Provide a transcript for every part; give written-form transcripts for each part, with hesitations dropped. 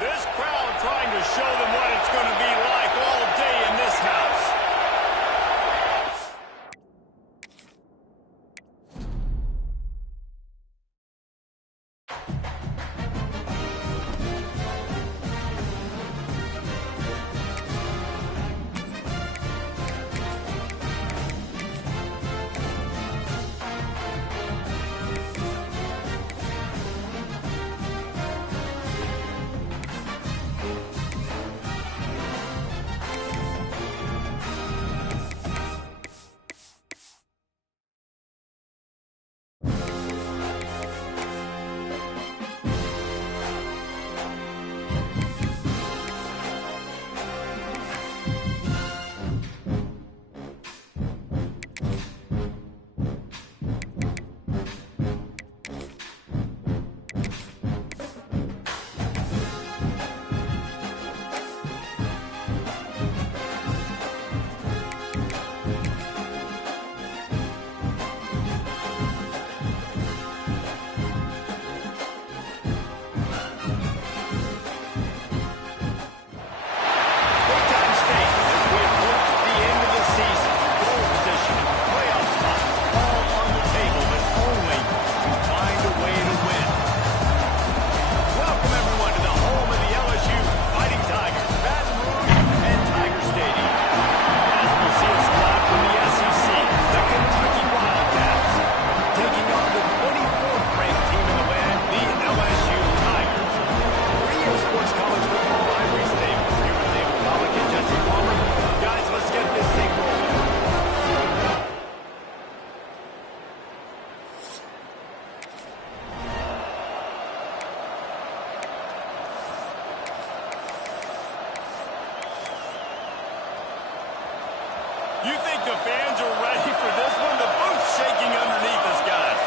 This crowd trying to show them what it's going to be like all day in this house. You think the fans are ready for this one? The booth's shaking underneath us, guys.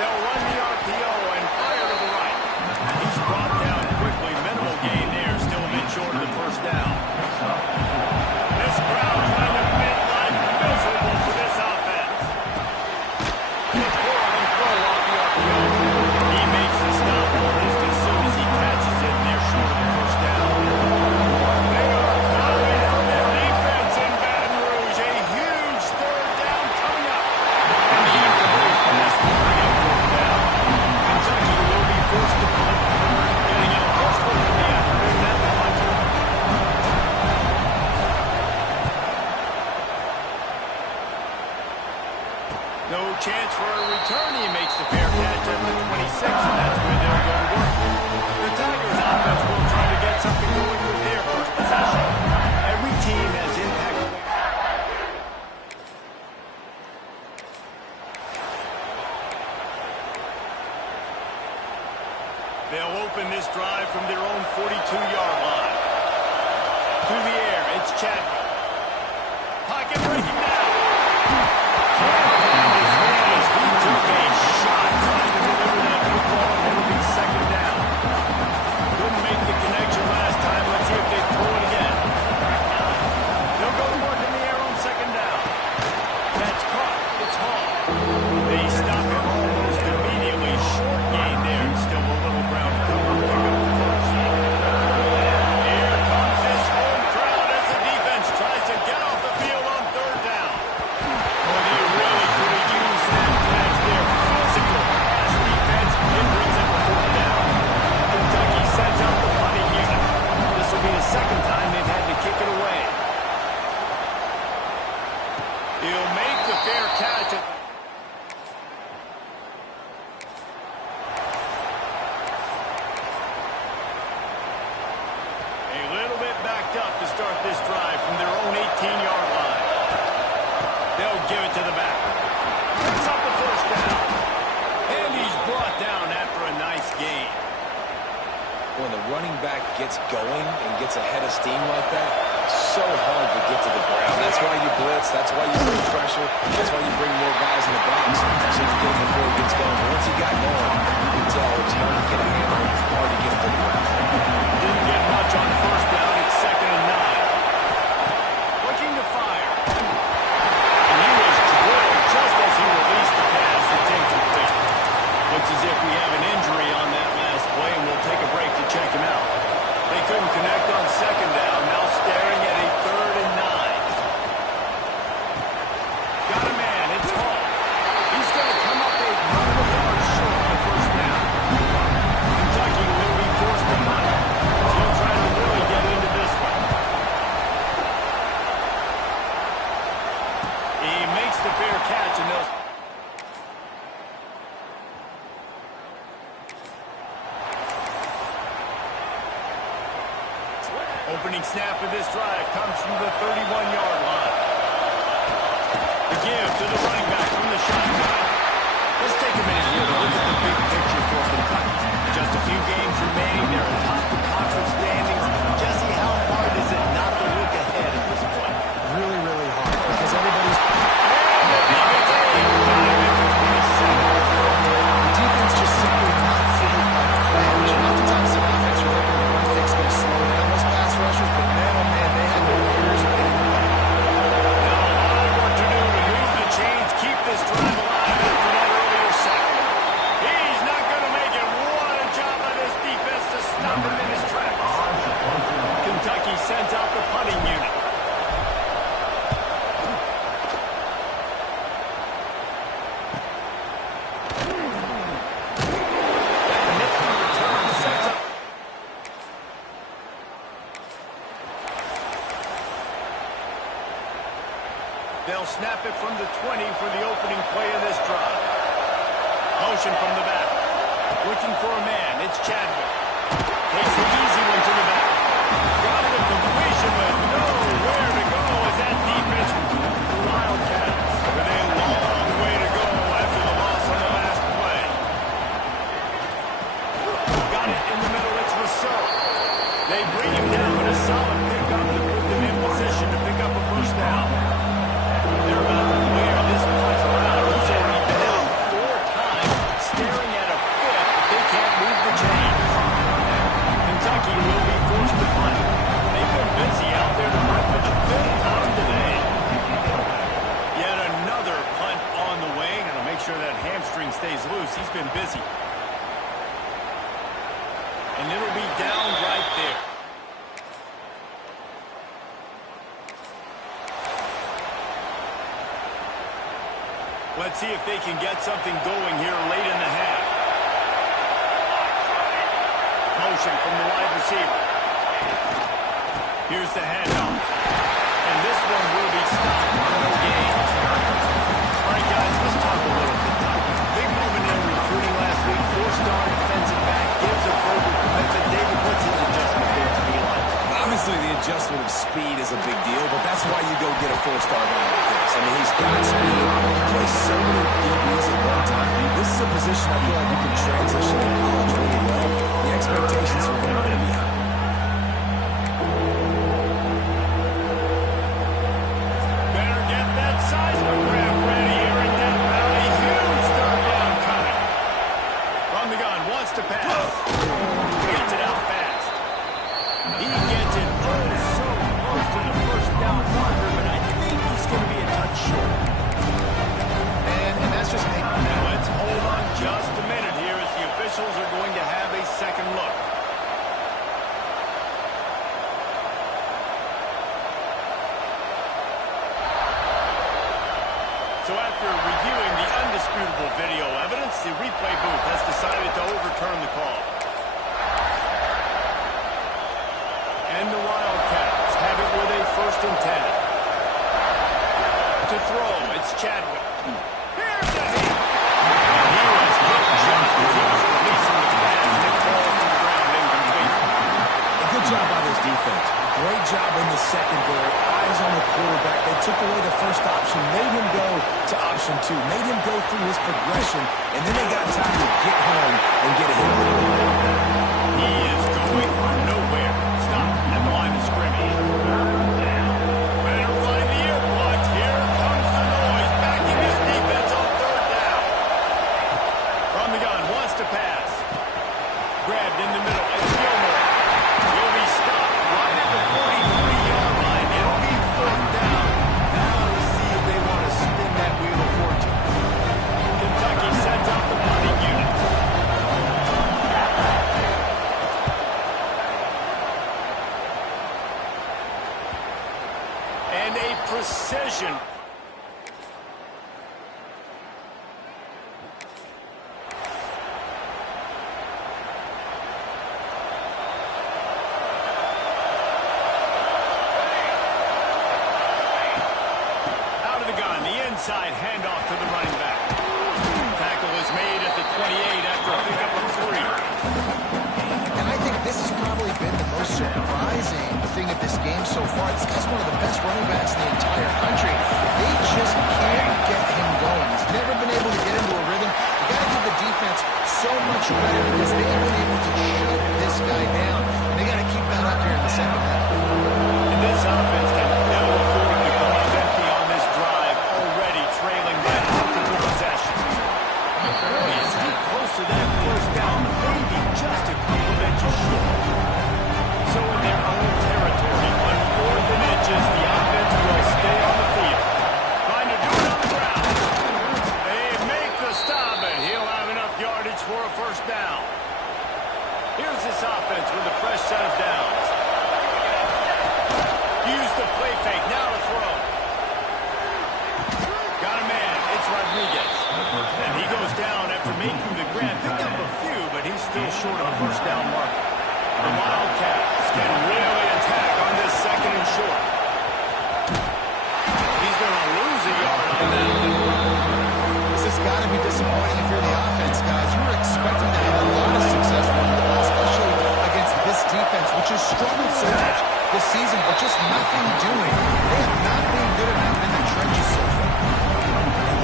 They'll run the RPO and fire to the right. He's brought down quickly. Minimal gain there. Still a bit short of the first down. This crowd trying to make life miserable for this offense. The throw off the RPO. He makes the stop almost as soon as he catches it, and they're short of the first down. No chance for a return. He makes the fair catch at the 26, and that's where they'll go to work. The Tigers offense will try to get something going with their first possession. Every team has impact. They'll open this drive from their own 42-yard line. Through the air, it's Chadwick. Pocket breaking down. He took a shot trying to deliver that football and it'll be second down. Couldn't make the connection last time. Let's see if they throw it again. They'll go to work in the air on second down. That's caught. It's Hall. They stop him almost immediately. Short gain there. Still a little ground cover. Pick up the first. Here comes this home crowd as the defense tries to get off the field on third down. Boy, they really could have used that catch there. Physical pass defense. It brings up a fourth down. Kentucky sends out the punting unit. This will be the second time they've had to kick it away. He'll make the fair catch. A little bit backed up to start this drive from their own 18-yard line. They'll give it to the back. Picks up the first down. And he's brought down after a nice gain. When the running back gets going and gets ahead of steam like that, so hard to get to the ground. That's why you blitz. That's why you bring pressure. That's why you bring more guys in the box so you get him before he gets going. But once he got going, you can tell it's hard to get a handle, hard to get him to the ground. Didn't get much on first down. It's 2nd and 9. Looking to fire. And he was drilled just as he released the pass. It's incomplete. Puts as if we have an injury on that last play, and we'll take a break to check him out. They couldn't connect on second down, now staring at a 3rd and 9. Got a man, it's Hall. He's going to come up a couple of yards short on first down. Kentucky will be forced to punt. He'll try to really get into this one. He makes the fair catch, and they'll... Opening snap of this drive comes from the 31-yard line. The give to the running back from the shotgun. Let's take a minute here to look at the big picture for Kentucky. Just a few games remaining. They're atop the conference standings. Jesse, how hard is it not to look ahead at this point? Really, really hard because everybody's... The defense just simply not fully on the plan, which oftentimes the offense you're hoping the run fix going to slow down those pass rushers, but man, oh man, they had their ears waiting. Now a lot of work to do to move the chains, keep this drive alive after that earlier sack. He's not going to make it. What a job by this defense to stop him in his tracks. Kentucky sends out the punting unit. They'll snap it from the 20 for the opening play of this drive. Motion from the back. Looking for a man. It's Chadwick. Takes the easy one to the back. Got the completion, but nowhere to go as that defense Wildcats with a long way to go after the loss on the last play. Got it in the middle. It's Rousseau. They bring him down with a solid pickup to put them in position to pick up a first down. They're about to wear this punch around. He's already been out 4 times, staring at a 5th, but they can't move the chains. Kentucky will be forced to punt. They've been busy out there to punt for the 5th time today. Yet another punt on the way. Gotta make sure that hamstring stays loose. He's been busy. And it'll be down right there. Let's see if they can get something going here late in the half. Motion from the wide receiver. Here's the handoff. And this one will be stopped for no gain. All right, guys, let's talk a little Kentucky. Big moment in recruiting last week. 4-star defensive back gives a verbal commitment. David, what's his adjustment there to be like? Obviously, the adjustment of speed is a big deal, but that's why you go get a 4-star guy like this. I mean, he's got speed. He plays so many DBs at one time. This is a position I feel like you can transition in college really well. The expectations for him are going to be high. Better get that seismograph ready here in Death Valley. Huge 3rd down coming. From the gun, wants to pass. Gets it out fast. He gets it so close to the first down marker, but I think he's going to be a touch short. And that's just making... Now let's hold on just a minute here as the officials are going to have a second look. So after reviewing the undisputable video evidence, the replay booth has decided to overturn the call. And the Wildcats have it with a 1st and 10. To throw, it's Chadwick. Here's the hit. And he was hit just as he was releasing the pass and falling to the ground incomplete. A good job by this defense. Great job in the secondary. Eyes on the quarterback. They took away the first option, made him go to option 2, made him go through his progression, and then they got time to get home and get a hit. He is going nowhere. Stop at the line of scrimmage. Better find the earplugs. Here comes the noise. Backing this defense on 3rd down. From the gun, wants to pass. Grabbed in the middle. It's Gilmore. He'll be stopped right at the 43-yard line. It'll be 4th down. Now let's see if they want to spin that wheel of fortune. Kentucky sends out the punting unit. inside handoff to the running back. Tackle is made at the 28 after a pickup of 3. And I think this has probably been the most surprising thing of this game so far. This guy's one of the best running backs in the entire country. They just can't get him going. He's never been able to get into a rhythm. You got to give the defense so much credit because they have been able to shut this guy down. And they got to keep that up here in the second half. And this offense can ill afford to come up empty on this drive, already trailing by multiple possessions. He's too close to that first down, maybe just a couple of inches short. So in their own territory, on 4th and inches, the offense will stay on the field. Trying to do it on the ground. They make the stop, and he'll have enough yardage for a first down. Here's this offense with a fresh set of downs. Use the play fake, now to throw. Got a man, it's Rodriguez. And he goes down after making the grab. Picked up a few, but he's still short of a first down mark. The Wildcats can really attack on this second and short. He's going to lose a yard on that. This has got to be disappointing if you're the offense, guys. You were expecting to have a lot of success running the ball, especially against this defense, which has struggled so much this season, but just nothing doing. They have not been good enough in the trenches so far.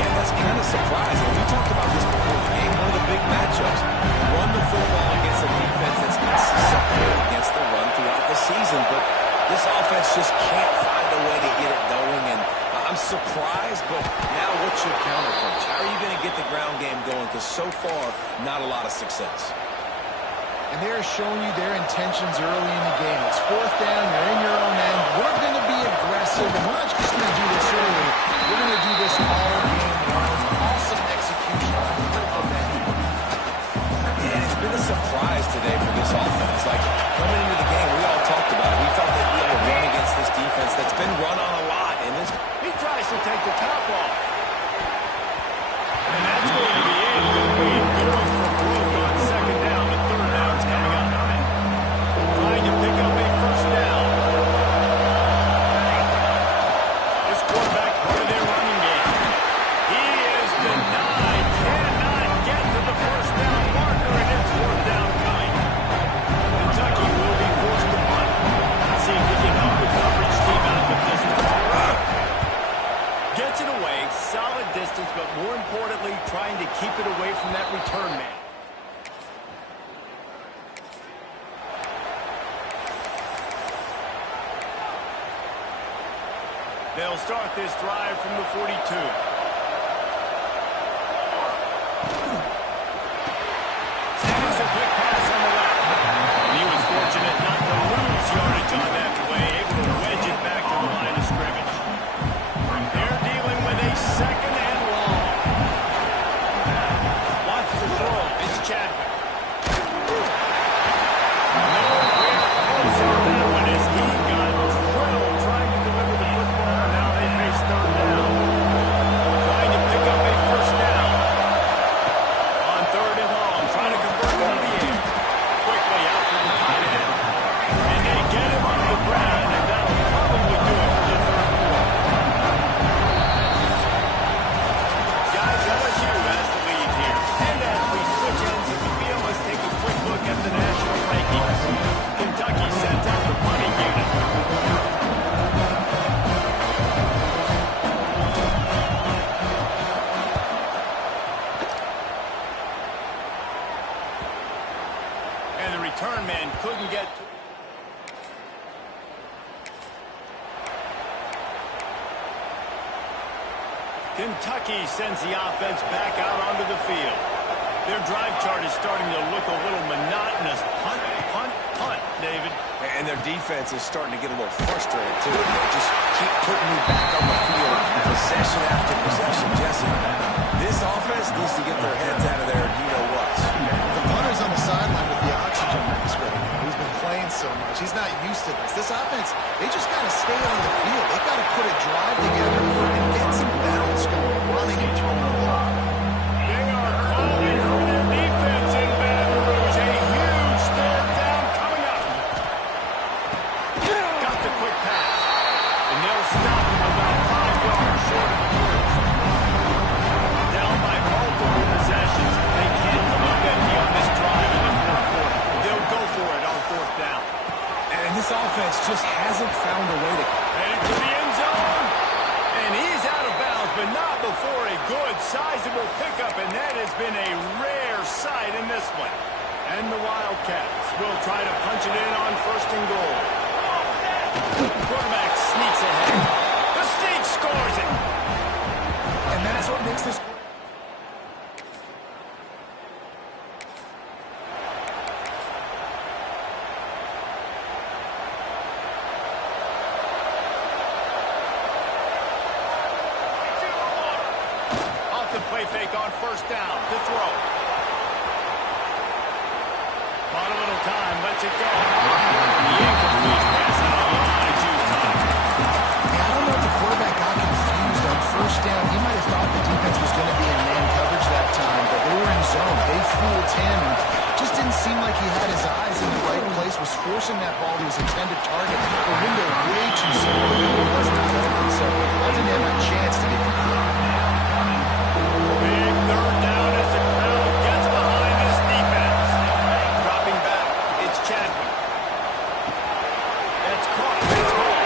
Yeah, that's kind of surprising. We talked about this before the game. One of the big matchups. Run the football against a defense that's been susceptible against the run throughout the season. But this offense just can't find a way to get it going. And I'm surprised, but now what's your counterpunch? How are you going to get the ground game going? Because so far, not a lot of success. And they're showing you their intentions early in the game. It's 4th down, you're in your own end. We're going to be aggressive, and we're not just going to do this early. We're going to do this all game long. Awesome execution on the critical end. And it's been a surprise today for this offense. Like, coming into the game, we all talked about it. We thought they'd be able to run against this defense that's been run on a lot. And this, He tries to take the top off. And that's going to be it. Going for broke on second down. The third down's coming up. Trying to pick up a first down. This quarterback part of their running game. He is denied. Cannot get to the first down marker, and it's 4th down coming. Kentucky will be forced to punt. Let's see if he can help the coverage team out with this one. Gets it away, solid distance, but more importantly, trying to keep it away from that return man. They'll start this drive from the 42. Sends a quick pass on the left. And he was fortunate not to lose yardage on that play, able to wedge it back to the line of scrimmage. They're dealing with a second and long. Wants to throw. It's Chadwick. Nowhere close on that one as he got drilled trying to deliver the football, and now they face 3rd down. Trying to pick up a first down. On 3rd and long, trying to convert it to the air. Quickly out to the tight end. And they get him on the ground, and that'll probably do it for the 3rd quarter. Guys, LSU has the lead here. And as we switch ends of the field, let's take a quick look at the national rankings. Kentucky sends out the punting unit. And the return man couldn't get to... Kentucky sends the offense back out onto the field. Their drive chart is starting to look a little monotonous. Punt, punt, punt, David. and their defense is starting to get a little frustrated, too. They just keep putting me back on the field, possession after possession. Jesse, this offense needs to get their heads out of there, you-know-what. The punter's on the sideline with the oxygen mask right now. He's been playing so much. He's not used to this. This offense, they just got to stay on the field. They've got to put a drive together and get some balance going, running and throwing the ball. They are calling for their defense in Baton Rouge. A huge third down coming up. Got the quick pass. And they'll stop him about 5 yards short of the first. just hasn't found a way to... Headed to the end zone. And he's out of bounds, but not before a good, sizable pickup, and that has been a rare sight in this one. And the Wildcats will try to punch it in on 1st and goal. Quarterback sneaks ahead. The Sneak scores it. And that's what makes this... Off the play fake on 1st down to throw. Bought a little time, lets it go. The incomplete pass out of line, choose time. Yeah, I don't know if the quarterback got confused on 1st down. He might have thought the defense was going to be in man coverage that time, but they were in zone. They fooled him and just didn't seem like he had his eyes in the right place, was forcing that ball to his intended target. The window way too small. It was not open, so I didn't have a chance to get complete. Big 3rd down as the crowd gets behind this defense. Dropping back, it's Chadwick. That's caught. That's caught.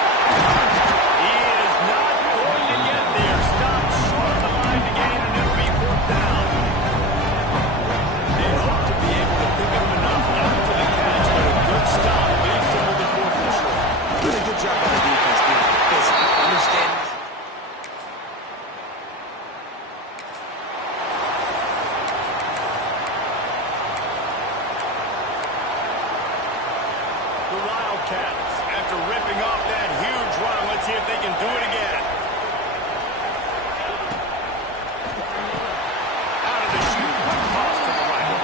He is not going to get there. Stopped short of the line to gain, and it'll be 4th down. They hope to be able to pick up enough after the catch, but a good stop leaves them with the 4th and short. Really good job by the defense being physical. Understand? The Wildcats, after ripping off that huge run, let's see if they can do it again. Out of the chute, quick toss to the right.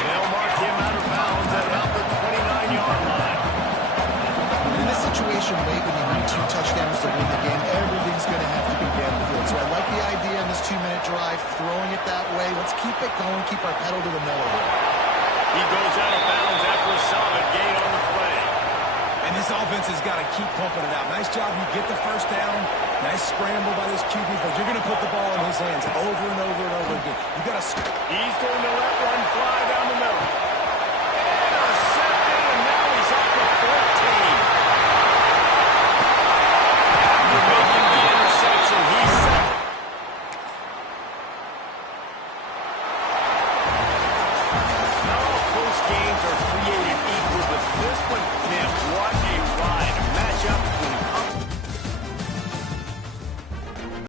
They'll mark him out of bounds at about the 29-yard line. In this situation late when you need 2 touchdowns to win the game, everything's going to have to be downfield. So I like the idea in this 2-minute drive, throwing it that way. Let's keep it going, keep our pedal to the metal here. He goes out of bounds after a solid gain on the play. And this offense has got to keep pumping it out. Nice job. You get the 1st down. Nice scramble by this QB, but you're going to put the ball in his hands over and over and over again. You got to... He's going to let one fly down the middle.